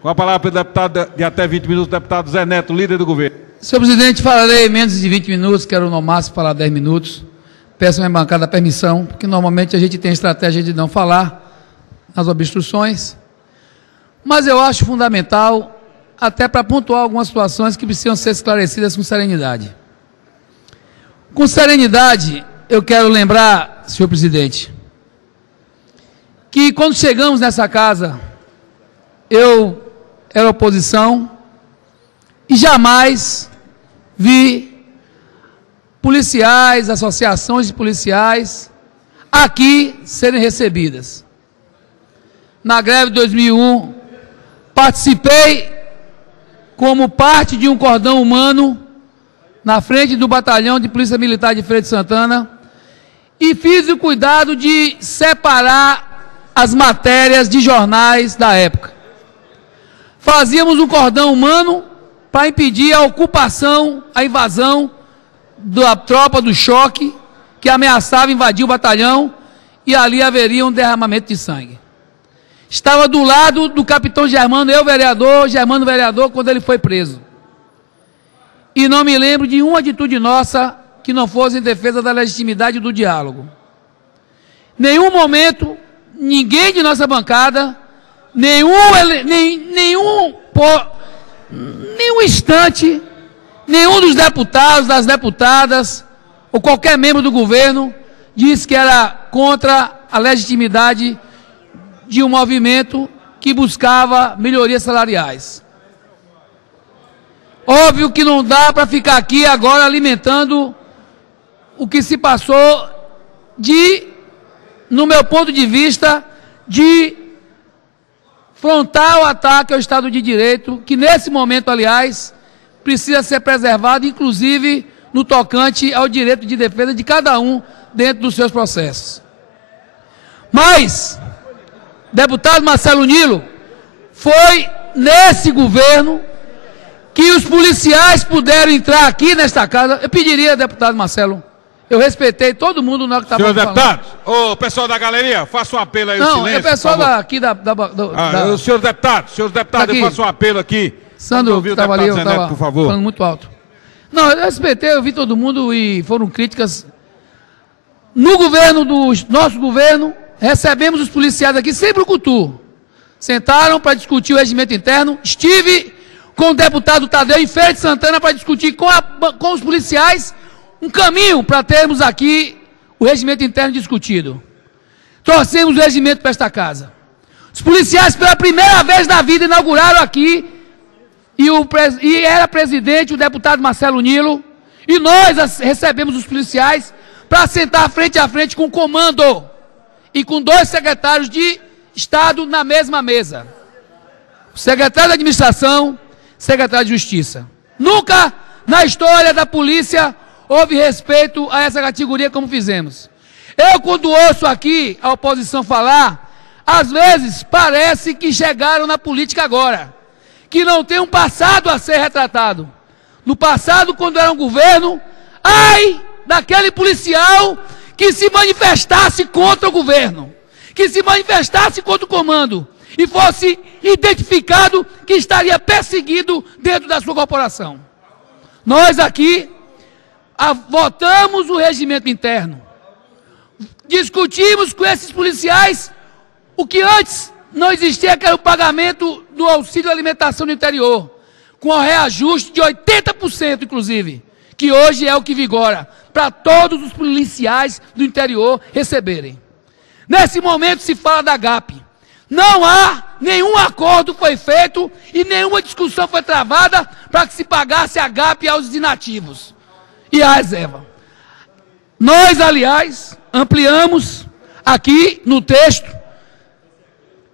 Com a palavra para o deputado de até 20 minutos, deputado Zé Neto, líder do governo. Senhor presidente, falarei menos de 20 minutos, quero no máximo falar 10 minutos. Peço a minha bancada a permissão, porque normalmente a gente tem a estratégia de não falar nas obstruções. Mas eu acho fundamental, até para pontuar algumas situações que precisam ser esclarecidas com serenidade. Com serenidade, eu quero lembrar, senhor presidente, que quando chegamos nessa casa, eu era oposição e jamais vi policiais, associações de policiais aqui serem recebidas. Na greve de 2001, participei como parte de um cordão humano na frente do batalhão de Polícia Militar de Feira de Santana e fiz o cuidado de separar as matérias de jornais da época. Fazíamos um cordão humano para impedir a ocupação, a invasão da tropa do choque que ameaçava invadir o batalhão e ali haveria um derramamento de sangue. Estava do lado do capitão Germano, eu vereador, Germano vereador, quando ele foi preso. E não me lembro de uma atitude nossa que não fosse em defesa da legitimidade do diálogo. Nenhum momento, ninguém de nossa bancada, nenhum instante, nenhum dos deputados, das deputadas, ou qualquer membro do governo, disse que era contra a legitimidade de um movimento que buscava melhorias salariais. Óbvio que não dá para ficar aqui agora alimentando o que se passou no meu ponto de vista, de frontal ataque ao Estado de Direito, que nesse momento, aliás, precisa ser preservado, inclusive no tocante ao direito de defesa de cada um dentro dos seus processos. Mas, deputado Marcelo Nilo, foi nesse governo que os policiais puderam entrar aqui nesta casa. Eu pediria, deputado Marcelo, eu respeitei todo mundo na hora que estava falando. Senhor deputado, o pessoal da galeria, faça um apelo aí, o silêncio. Não, é o pessoal daqui o senhor deputado, eu faço um apelo aqui. Sandro, que estava ali, eu estava falando muito alto. Não, eu respeitei, eu vi todo mundo e foram críticas. No governo nosso governo, recebemos os policiais aqui sem brucutu. Sentaram para discutir o regimento interno. Estive com o deputado Tadeu em Feira de Santana para discutir com os policiais um caminho para termos aqui o regimento interno discutido. Trouxemos o regimento para esta casa. Os policiais, pela primeira vez na vida, inauguraram aqui, e era presidente o deputado Marcelo Nilo, e nós recebemos os policiais para sentar frente a frente com o comando e com 2 secretários de Estado na mesma mesa. O secretário de Administração, secretário de Justiça. Nunca na história da polícia houve respeito a essa categoria como fizemos. Eu, quando ouço aqui a oposição falar, às vezes parece que chegaram na política agora, que não tem um passado a ser retratado. No passado, quando era um governo, ai daquele policial que se manifestasse contra o governo, que se manifestasse contra o comando e fosse identificado que estaria perseguido dentro da sua corporação. Nós aqui votamos o regimento interno, discutimos com esses policiais o que antes não existia, que era o pagamento do auxílio alimentação no interior, com o reajuste de 80%, inclusive, que hoje é o que vigora, para todos os policiais do interior receberem. Nesse momento se fala da GAP. Não há nenhum acordo foi feito e nenhuma discussão foi travada para que se pagasse a GAP aos inativos e a reserva. Nós, aliás, ampliamos aqui no texto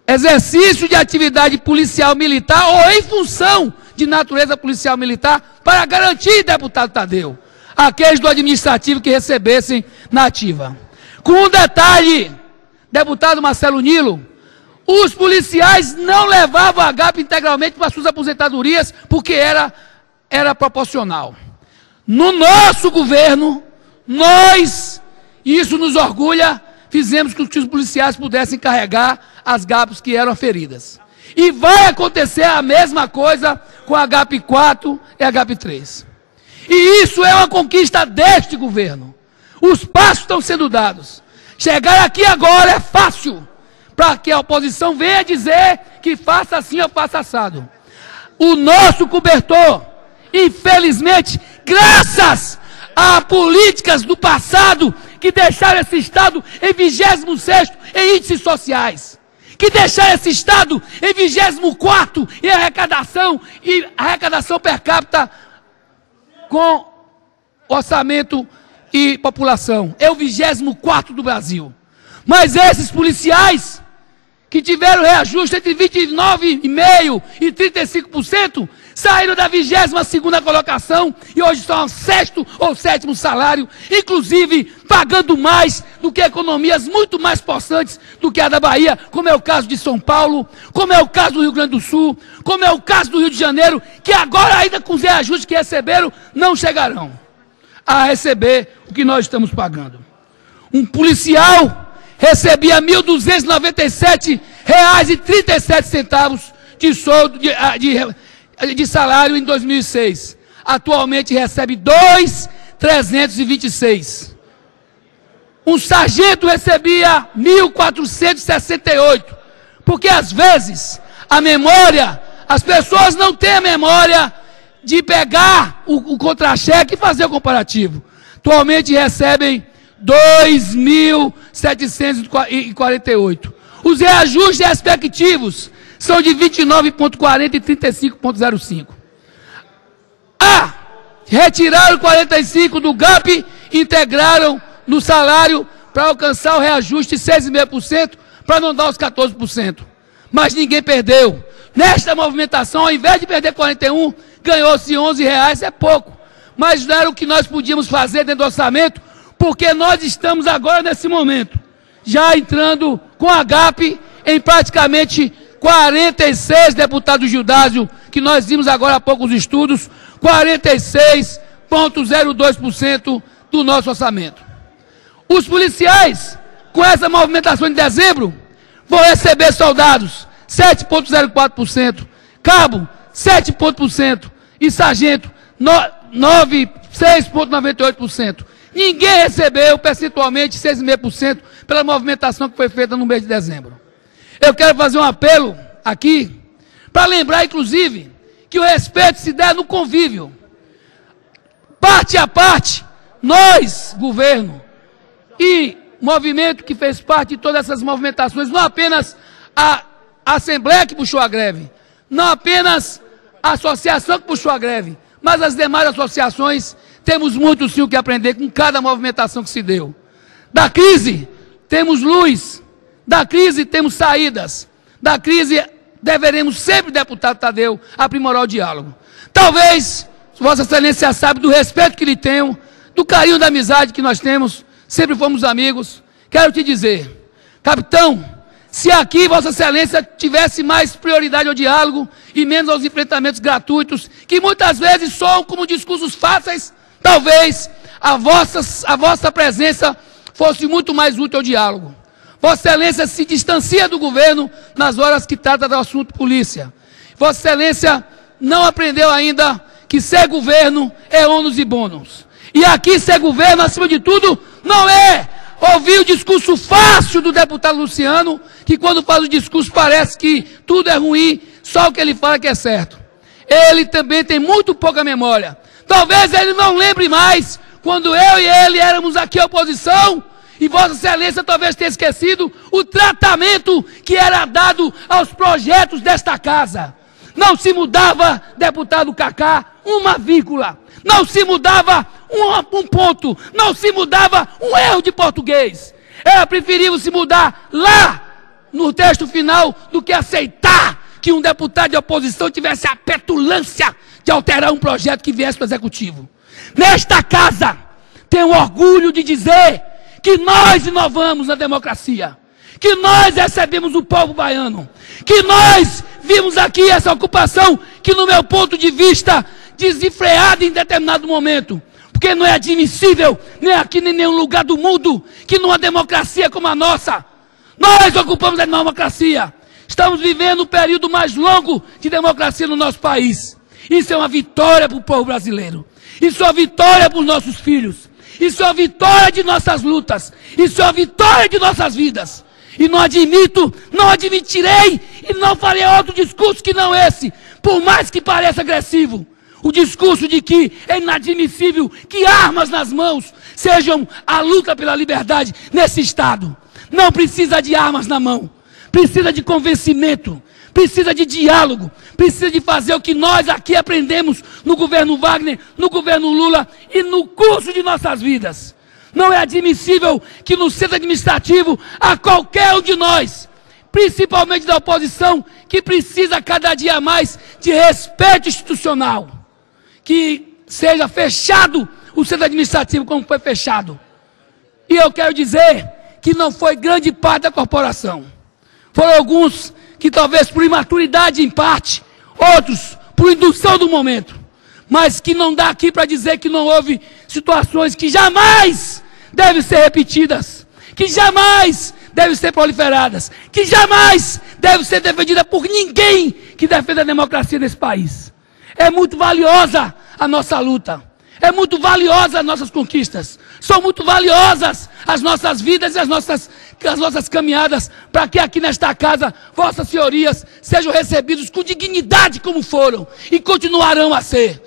exercício de atividade policial militar ou em função de natureza policial militar para garantir, deputado Tadeu, aqueles do administrativo que recebessem na ativa. Com um detalhe, deputado Marcelo Nilo, os policiais não levavam a GAP integralmente para suas aposentadorias porque era proporcional. No nosso governo, nós, e isso nos orgulha, fizemos com que os policiais pudessem carregar as GAPs que eram feridas. E vai acontecer a mesma coisa com HP4 e HP3. E isso é uma conquista deste governo. Os passos estão sendo dados. Chegar aqui agora é fácil, para que a oposição venha dizer que faça assim ou faça assado. O nosso cobertor, infelizmente, graças a políticas do passado que deixaram esse Estado em 26º em índices sociais, que deixaram esse Estado em 24º em arrecadação e arrecadação per capita com orçamento e população. É o 24º do Brasil. Mas esses policiais que tiveram reajuste entre 29,5% e 35%, saíram da 22ª colocação e hoje estão ao 6º ou 7º salário, inclusive pagando mais do que economias muito mais possantes do que a da Bahia, como é o caso de São Paulo, como é o caso do Rio Grande do Sul, como é o caso do Rio de Janeiro, que agora ainda com os reajustes que receberam, não chegarão a receber o que nós estamos pagando. Um policial recebia R$ 1.297,37 de soldo de salário em 2006. Atualmente recebe R$ 2.326. Um sargento recebia R$ 1.468. Porque às vezes a memória, as pessoas não têm a memória de pegar o contra-cheque e fazer o comparativo. Atualmente recebem R$ 2.748. Os reajustes respectivos são de 29,40 e 35,05. Retiraram 45 do GAP e integraram no salário para alcançar o reajuste de 6,5%, para não dar os 14%. Mas ninguém perdeu. Nesta movimentação, ao invés de perder 41, ganhou-se R$ 11,00, é pouco. Mas não era o que nós podíamos fazer dentro do orçamento, porque nós estamos agora, nesse momento, já entrando com a GAP em praticamente 46 deputados Gildásio, que nós vimos agora há pouco os estudos, 46,02% do nosso orçamento. Os policiais, com essa movimentação de dezembro, vão receber soldados 7,04%, cabo 7% e sargento 6,98%. Ninguém recebeu percentualmente 6,5% pela movimentação que foi feita no mês de dezembro. Eu quero fazer um apelo aqui, para lembrar, inclusive, que o respeito se dá no convívio. Parte a parte, nós, governo, e movimento que fez parte de todas essas movimentações, não apenas a Assembleia que puxou a greve, não apenas a associação que puxou a greve, mas as demais associações, temos muito sim o que aprender com cada movimentação que se deu. Da crise, temos luz. Da crise, temos saídas. Da crise, deveremos sempre, deputado Tadeu, aprimorar o diálogo. Talvez, Vossa Excelência sabe do respeito que lhe tenho, do carinho da amizade que nós temos, sempre fomos amigos. Quero te dizer, capitão, se aqui Vossa Excelência tivesse mais prioridade ao diálogo e menos aos enfrentamentos gratuitos, que muitas vezes soam como discursos fáceis, talvez a vossa presença fosse muito mais útil ao diálogo. Vossa Excelência se distancia do governo nas horas que trata do assunto polícia. Vossa Excelência não aprendeu ainda que ser governo é ônus e bônus. E aqui ser governo, acima de tudo, não é ouvir o discurso fácil do deputado Luciano, que quando faz o discurso parece que tudo é ruim, só o que ele fala que é certo. Ele também tem muito pouca memória. Talvez ele não lembre mais quando eu e ele éramos aqui a oposição, e Vossa Excelência talvez tenha esquecido o tratamento que era dado aos projetos desta casa. Não se mudava, deputado Cacá, uma vírgula. Não se mudava um ponto. Não se mudava um erro de português. Era preferível se mudar lá no texto final do que aceitar que um deputado de oposição tivesse a petulância de alterar um projeto que viesse para o Executivo. Nesta casa, tenho orgulho de dizer que nós inovamos a democracia, que nós recebemos o povo baiano, que nós vimos aqui essa ocupação que, no meu ponto de vista, desenfreada em determinado momento, porque não é admissível, nem aqui nem em nenhum lugar do mundo, que numa democracia como a nossa, nós ocupamos a democracia. Estamos vivendo o período mais longo de democracia no nosso país. Isso é uma vitória para o povo brasileiro. Isso é uma vitória para os nossos filhos. Isso é uma vitória de nossas lutas. Isso é uma vitória de nossas vidas. E não admito, não admitirei e não farei outro discurso que não esse, por mais que pareça agressivo. O discurso de que é inadmissível que armas nas mãos sejam a luta pela liberdade nesse Estado. Não precisa de armas na mão, precisa de convencimento, precisa de diálogo, precisa de fazer o que nós aqui aprendemos no governo Wagner, no governo Lula e no curso de nossas vidas. Não é admissível que no centro administrativo a qualquer um de nós, principalmente da oposição, que precisa cada dia mais de respeito institucional, que seja fechado o centro administrativo como foi fechado. E eu quero dizer que não foi grande parte da corporação. Foram alguns que talvez por imaturidade em parte, outros por indução do momento, mas que não dá aqui para dizer que não houve situações que jamais devem ser repetidas, que jamais devem ser proliferadas, que jamais devem ser defendidas por ninguém que defenda a democracia nesse país. É muito valiosa a nossa luta, é muito valiosa as nossas conquistas, são muito valiosas as nossas vidas e as nossas caminhadas, para que aqui nesta casa, vossas senhorias sejam recebidos com dignidade como foram e continuarão a ser.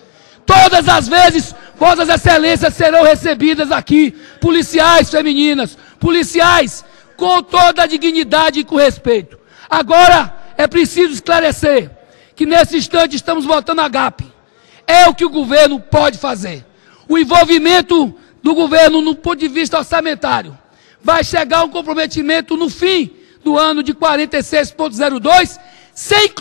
Todas as vezes, vossas excelências serão recebidas aqui, policiais femininas, policiais com toda a dignidade e com respeito. Agora, é preciso esclarecer que nesse instante estamos votando a GAP. É o que o governo pode fazer. O envolvimento do governo no ponto de vista orçamentário vai chegar a um comprometimento no fim do ano de 46,02, sem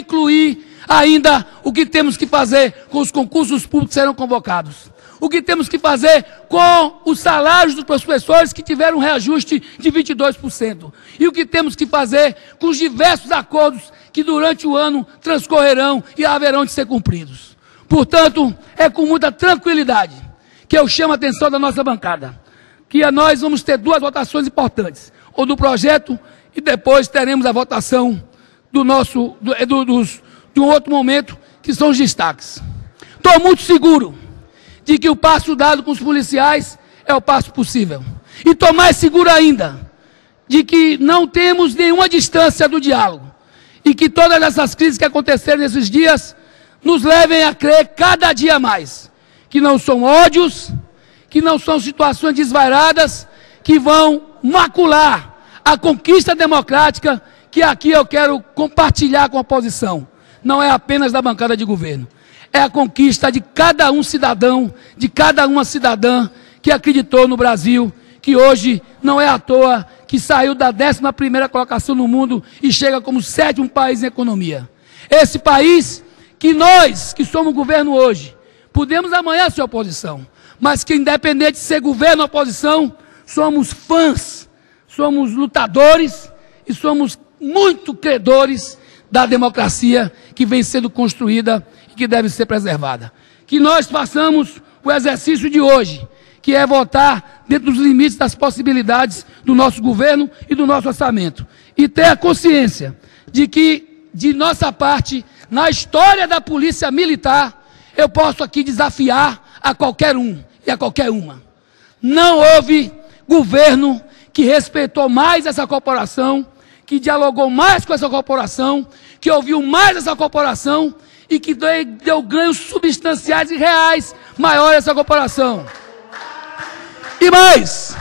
incluir ainda o que temos que fazer com os concursos públicos que serão convocados. O que temos que fazer com os salários dos professores que tiveram um reajuste de 22%. E o que temos que fazer com os diversos acordos que durante o ano transcorrerão e haverão de ser cumpridos. Portanto, é com muita tranquilidade que eu chamo a atenção da nossa bancada, que nós vamos ter duas votações importantes, ou do projeto e depois teremos a votação de um outro momento, que são os destaques. Estou muito seguro de que o passo dado com os policiais é o passo possível. E estou mais seguro ainda de que não temos nenhuma distância do diálogo e que todas essas crises que aconteceram nesses dias nos levem a crer cada dia mais que não são ódios, que não são situações desvairadas que vão macular a conquista democrática que aqui eu quero compartilhar com a oposição. Não é apenas da bancada de governo. É a conquista de cada um cidadão, de cada uma cidadã que acreditou no Brasil, que hoje não é à toa que saiu da 11ª colocação no mundo e chega como 7º país em economia. Esse país que nós, que somos governo hoje, podemos amanhã ser oposição, mas que independente de ser governo ou oposição, somos fãs, somos lutadores e somos muito credores da democracia que vem sendo construída e que deve ser preservada. Que nós façamos o exercício de hoje, que é votar dentro dos limites das possibilidades do nosso governo e do nosso orçamento. E ter a consciência de que, de nossa parte, na história da polícia militar, eu posso aqui desafiar a qualquer um e a qualquer uma. Não houve governo que respeitou mais essa corporação, que dialogou mais com essa corporação, que ouviu mais essa corporação e que deu ganhos substanciais e reais maiores a essa corporação. E mais.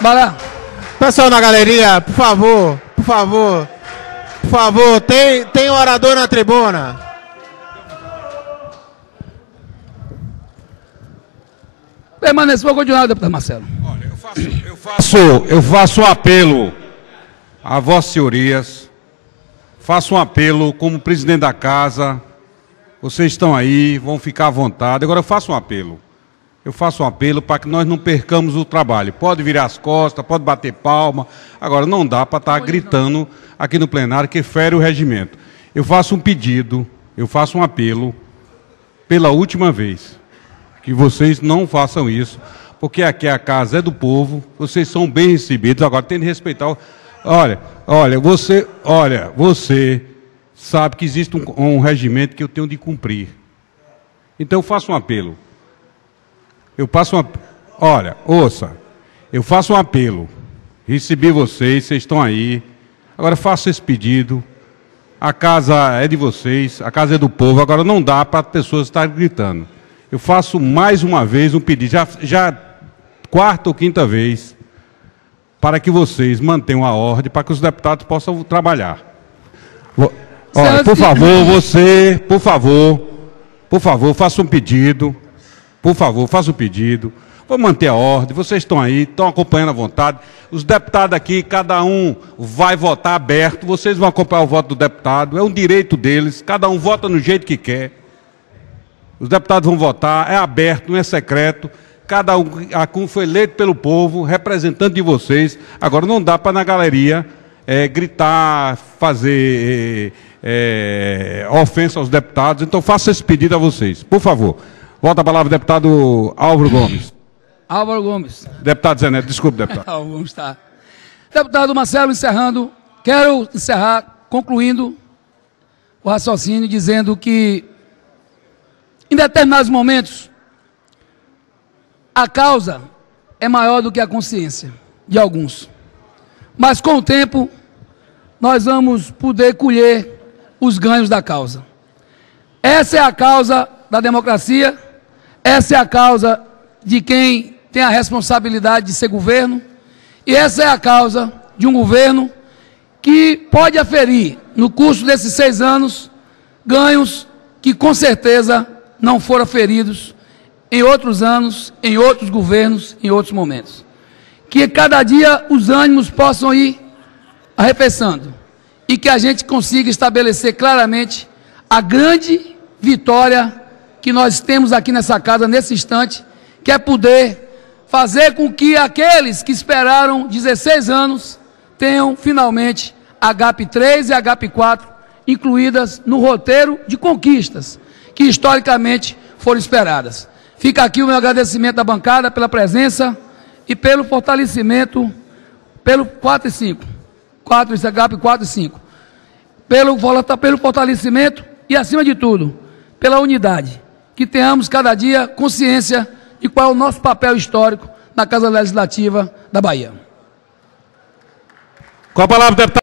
Vai lá. Pessoal na galeria, por favor, tem orador na tribuna. Permaneça, vou continuar, deputado Marcelo. Olha, eu faço um apelo a vossas senhorias, faço um apelo como presidente da casa, vocês estão aí, vão ficar à vontade. Agora eu faço um apelo para que nós não percamos o trabalho. Pode virar as costas, pode bater palma, agora não dá para estar gritando aqui no plenário que fere o regimento. Eu faço um pedido, eu faço um apelo, pela última vez, que vocês não façam isso, porque aqui a casa é do povo, vocês são bem recebidos, agora tem de respeitar. Olha, você sabe que existe um regimento que eu tenho de cumprir. Então eu faço um apelo. Eu faço um apelo. Recebi vocês estão aí. Agora faço esse pedido. A casa é de vocês, a casa é do povo, agora não dá para as pessoas estarem gritando. Eu faço mais uma vez um pedido, já quarta ou quinta vez, para que vocês mantenham a ordem, para que os deputados possam trabalhar. Olha, por favor, faça um pedido. Por favor, faça um pedido. Vou manter a ordem, vocês estão aí, estão acompanhando à vontade. Os deputados aqui, cada um vai votar aberto, vocês vão acompanhar o voto do deputado, é um direito deles, cada um vota no jeito que quer. Os deputados vão votar, é aberto, não é secreto. Cada um foi eleito pelo povo, representante de vocês. Agora não dá para na galeria gritar, fazer ofensa aos deputados. Então faça esse pedido a vocês, por favor. Volta a palavra, deputado Álvaro Gomes. Álvaro Gomes. Deputado Zé Neto, desculpe, deputado. Álvaro Gomes, tá. Deputado Marcelo, encerrando, quero encerrar, concluindo o raciocínio, dizendo que, em determinados momentos, a causa é maior do que a consciência de alguns. Mas, com o tempo, nós vamos poder colher os ganhos da causa. Essa é a causa da democracia, essa é a causa de quem tem a responsabilidade de ser governo, e essa é a causa de um governo que pode aferir, no curso desses 6 anos, ganhos que com certeza não foram aferidos em outros anos, em outros governos, em outros momentos. Que cada dia os ânimos possam ir arrefecendo e que a gente consiga estabelecer claramente a grande vitória que nós temos aqui nessa casa, nesse instante, que é poder fazer com que aqueles que esperaram 16 anos tenham finalmente a HAP3 e a HAP4 incluídas no roteiro de conquistas que historicamente foram esperadas. Fica aqui o meu agradecimento à bancada pela presença e pelo fortalecimento, pelo 4 e 5, HAP 4 e 5, pelo fortalecimento e, acima de tudo, pela unidade. Que tenhamos cada dia consciência de qual é o nosso papel histórico na Casa Legislativa da Bahia. Com a palavra, deputado.